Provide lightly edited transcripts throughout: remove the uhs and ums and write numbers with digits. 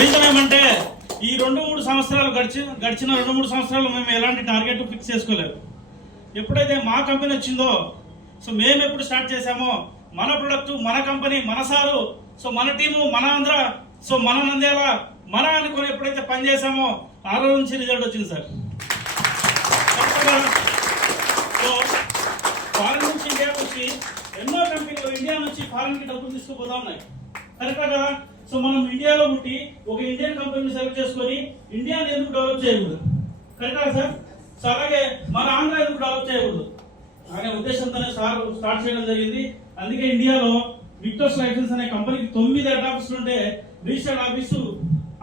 Reason ఏమంటే ఈ 2-3 సంవత్సరాలు గడిచిన 2-3 సంవత్సరాలు మేము ఎలాంటి టార్గెట్ ఫిక్స్ చేసుకోలేదు. ఎప్పుడైతే మా కంపెనీ వచ్చిందో, సో మేము ఎప్పుడు స్టార్ట్ చేశామో మన ప్రొడక్ట్, మన కంపెనీ, మన సారు, సో మన టీము, మన ఆంధ్ర, సో మన నంద్యాల, మన అనుకుని ఎప్పుడైతే పని చేశామో ఆ రోజు నుంచి రిజల్ట్ వచ్చింది సార్. సో ఫారెన్ నుంచి ఇండియాకి వచ్చి ఎన్నో కంపెనీలు ఇండియా నుంచి ఫారెన్కి డబ్బులు తీసుకుపోతా ఉన్నాయి. కరెక్టా కదా? సో మనం ఇండియాలో పుట్టి ఒక ఇండియన్ కంపెనీని సెలెక్ట్ చేసుకొని ఇండియాని ఎందుకు డెవలప్ చేయకూడదు? కరెక్టా సార్? సో అలాగే మన ఆంధ్ర ఎందుకు డెవలప్ చేయకూడదు అనే ఉద్దేశంతోనే సార్ స్టార్ట్ చేయడం జరిగింది. అందుకే ఇండియాలో విక్టర్స్ లైసెన్స్ అనే కంపెనీకి 9 హెడ్ ఆఫీసులు ఉంటే రిజిస్టర్డ్ ఆఫీసు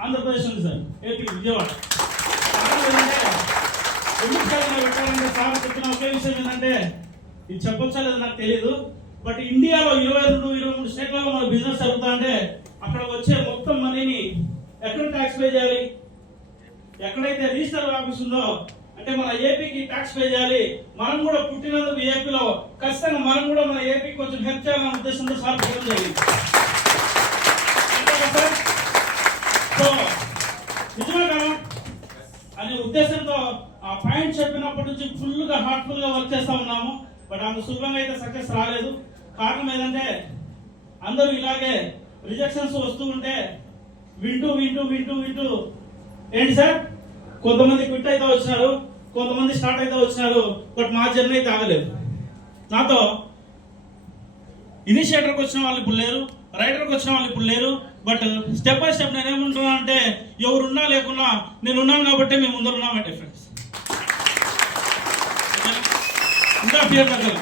ఆంధ్రప్రదేశ్ ఉంది సార్, ఏపీ విజయవాడ. ఎందుకు పెట్టాలంటే సార్ చెప్పిన ఒకే విషయం ఏంటంటే, ఇది చెప్పొచ్చా లేదో నాకు తెలియదు, బట్ ఇండియాలో 22-23 స్టేట్లలో మన బిజినెస్ జరుగుతా అంటే అక్కడ వచ్చే మొత్తం మనీని ఎక్కడ ట్యాక్స్ పే చేయాలి? ఎక్కడైతే రిజిస్టర్ ఆఫీస్ ఉందో అంటే మన ఏపీకి ట్యాక్స్ పే చేయాలి. మనం కూడా పుట్టినందుకు ఏపీలో ఖచ్చితంగా మనం కూడా మన ఏపీకి కొంచెం హెల్ప్ చేయాలనే ఉద్దేశంతో సార్ చేయడం జరిగింది. సో నిజమే కదా అనే ఉద్దేశంతో ఆ పాయింట్ చెప్పినప్పటి నుంచి ఫుల్గా హార్ట్ఫుల్గా వర్క్ చేస్తా ఉన్నాము. బట్ అంత సులభంగా అయితే సక్సెస్ రాలేదు. కారణం ఏంటంటే అందరూ ఇలాగే రిజెక్షన్స్ వస్తూ ఉంటే వింటూ ఏంటి సార్, కొంతమంది క్విట్ అయితే వచ్చినారు, కొంతమంది స్టార్ట్ అయితే వచ్చినారు, బట్ మా జర్నీ అయితే ఆగలేదు. నాతో ఇనిషియేటర్కి వచ్చిన వాళ్ళు ఇప్పుడు లేరు, రైటర్కి వచ్చిన వాళ్ళు ఇప్పుడు లేరు, బట్ స్టెప్ బై స్టెప్ నేను ఏమంటున్నా అంటే ఎవరున్నా లేకున్నా నేను ఉన్నాను కాబట్టి మేము ముందర ఉన్నామంటే ఫ్రెండ్స్. ఇంకా ఫియర్ దగ్గర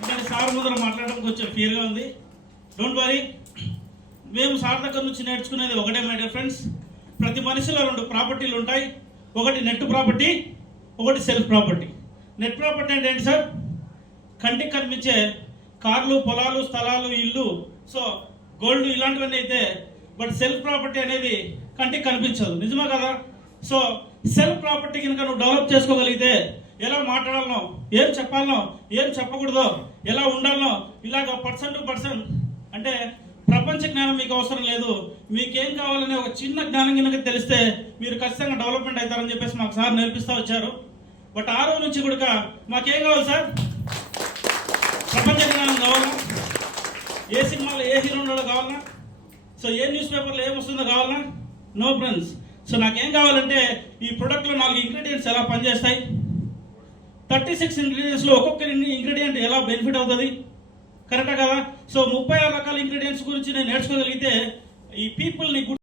ఇంకా సార్ ముందర మాట్లాడడం కొంచెం ఫియర్గా ఉంది. డోంట్ వరీ, మేము సార్ దగ్గర నుంచి నేర్చుకునేది ఒకటే మై డియర్ ఫ్రెండ్స్, ప్రతి మనిషిలో 2 ప్రాపర్టీలు ఉంటాయి. ఒకటి నెట్ ప్రాపర్టీ, ఒకటి సెల్ఫ్ ప్రాపర్టీ. నెట్ ప్రాపర్టీ అంటే ఏంటి సార్? కంటికి కనిపించే కార్లు, పొలాలు, స్థలాలు, ఇల్లు, సో గోల్డ్ ఇలాంటివన్నీ అయితే. బట్ సెల్ఫ్ ప్రాపర్టీ అనేది కంటికి కనిపించదు, నిజమే కదా? సో సెల్ఫ్ ప్రాపర్టీ కనుక నువ్వు డెవలప్ చేసుకోగలిగితే ఎలా మాట్లాడాలనో, ఏం చెప్పాలనో, ఏం చెప్పకూడదో, ఎలా ఉండాలనో, ఇలాగ పర్సన్ టు పర్సన్ అంటే ప్రపంచ జ్ఞానం మీకు అవసరం లేదు, మీకేం కావాలనే ఒక చిన్న జ్ఞానం కనుక తెలిస్తే మీరు ఖచ్చితంగా డెవలప్మెంట్ అవుతారని చెప్పేసి మాకు సార్ నేర్పిస్తూ వచ్చారు. బట్ ఆ రోజు నుంచి కూడా మాకేం కావాలి సార్? ప్రపంచ జ్ఞానం కావాలా? ఏ సినిమాలో ఏ హీరోలో కావాలన్నా? సో ఏ న్యూస్ పేపర్లో ఏమొస్తుందో కావాలన్నా? No friends. సో నాకేం కావాలంటే ఈ ప్రొడక్ట్లో 4 ఇంగ్రీడియంట్స్ ఎలా పనిచేస్తాయి, 36 ఇంగ్రీడియంట్స్లో ఒక్కొక్క ఇంగ్రీడియంట్ ఎలా బెనిఫిట్ అవుతుంది, కరెక్టా కదా? సో 36 రకాల ఇంగ్రీడియంట్స్ గురించి నేను నేర్చుకోగలిగితే ఈ పీపుల్ని